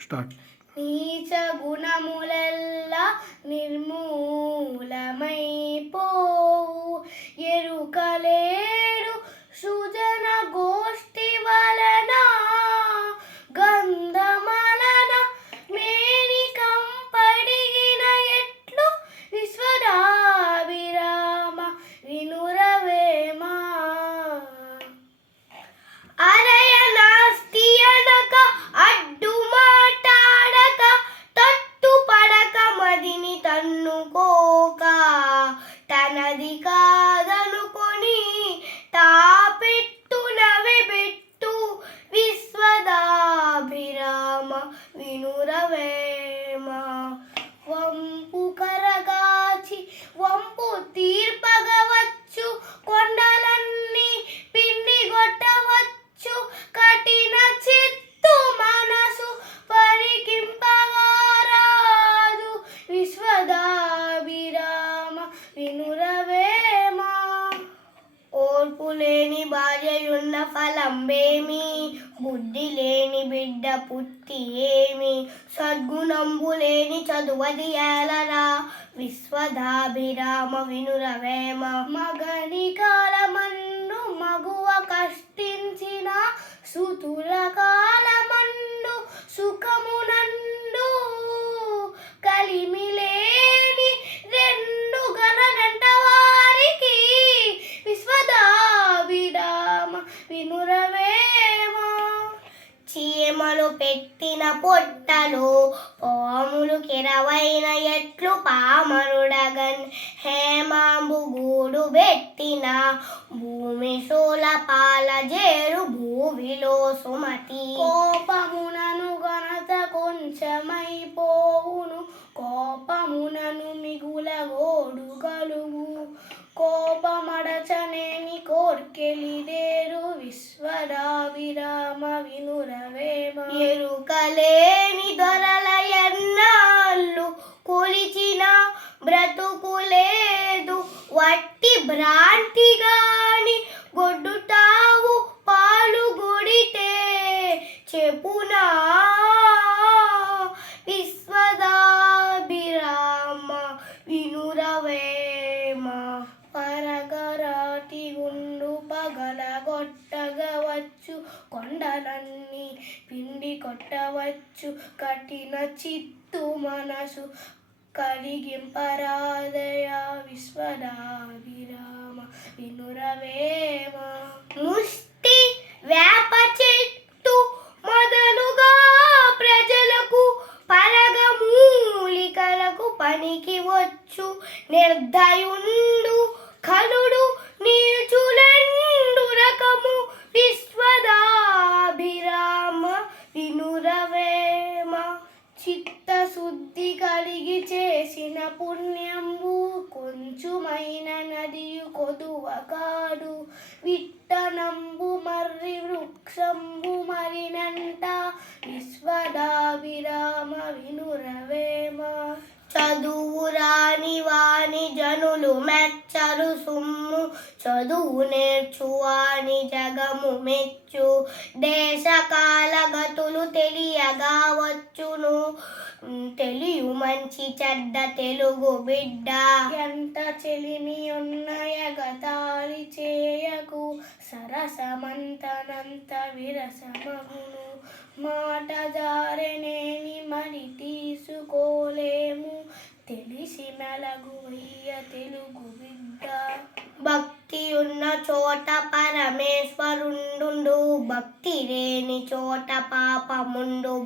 Start. నీచ గుణములెల్లా నిర్మూలమైపో ఓర్పు లేని భార్యయున్న ఫలంబేమి? బుద్ధి లేని బిడ్డ పుట్టి ఏమి? సద్గుణంబు లేని చదువది ఏలరా? విశ్వదాభిరామ వినురవేమ. మగని కాలమన్ను మగువ కష్టించిన సుతుల చీమలు పెట్టిన పొట్టలు పాములు కెరవైన ఎట్లు పామరుడగన్. హేమాంబు గూడు పెట్టిన భూమి శూల పాల జేరు భూమిలో సుమతి. కోపమునను గనత కొంచెమైపోవును. కోపమునను మిగుల గోడు కలుగు కోపమడచనేమి కోర్కెలిదేరు విశ్వదా విరామ భ్రాంతిగాని గొడ్డుతావు పాలు గుడితే చెప్పునా? విశ్వదాభిరామ వినురవేమ? పరగరాటి గుండు పగల కొట్టగవచ్చు కొండలన్నీ పిండి కొట్టవచ్చు కఠిన చిత్తు మనసు కలిగింపరాదయ విశ్వదాభిరామ వినురవేమ? ముష్టి వేప చెట్టు మొదలుగా ప్రజలకు పరగమూలికలకు పనికి వచ్చు. నిర్దయుండు కలుడు నీచులెండు రకము విశ్వ పుణ్యంబు కొంచుమైన నదియు కొదువ కాడు విత్తనంబు మర్రి వృక్షంబు మరినంట. విశ్వదాభిరామ వినురవేమ. చదువు రాని వాని జనులు మెచ్చరు సుమ్ము. చదువు నేర్చు వాని జగము మెచ్చు. దేశకాల తెలియు మంచి చెడ్డ తెలుగు బిడ్డ. ఎంత చెలిమి ఉన్నాయ గతాలి చేయకు. సరసమంతనంత విరసమగును. మాట జారనేని మరి తీసుకోలేము. తెలిసి మెలగు తెలుగు బిడ్డ. భక్తి ఉన్న చోట పరమేశ్వరుండు భక్తి లేని చోట పాపముండు.